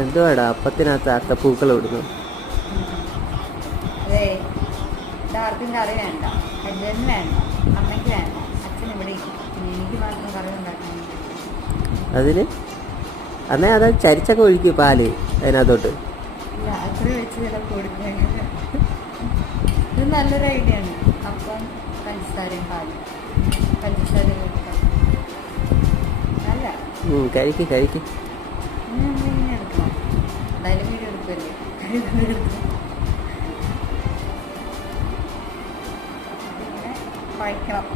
എന്തുവാടാ അപ്പത്തിനകത്ത് അത്തപ്പൂക്കൾ ഇടുന്നു? അതെ, ഇതാർക്കും കറി വേണ്ട, ഹസ്ബൻഡിന് വേണ്ട, അമ്മയ്ക്ക് വേണ്ട, അച്ഛൻ ഇവിടെ ഇല്ല, പിന്നെ എനിക്ക് മാത്രം കറി ഉണ്ടാക്കാൻ. അതിന് അന്നേ അത് ചരിച്ചൊക്കെ ഒഴിക്കും പാല് അതിനകത്തോട്ട്. ഇല്ല, അത്ര വെച്ച് ചിലപ്പോൾ കൊടുക്കുന്നത്. ഇത് നല്ലൊരു ഐഡിയ ആണ്. അപ്പം പഞ്ചസാരയും പാലും, പഞ്ചസാരയും കൊടുക്കാം. നല്ല കഴിക്ക് കഴിക്ക്. ഇനി നമ്മളിങ്ങനെ എടുക്കണം. എന്തായാലും വീഡിയോ എടുക്കുമല്ലേ, പിന്നെ കുഴക്കണം.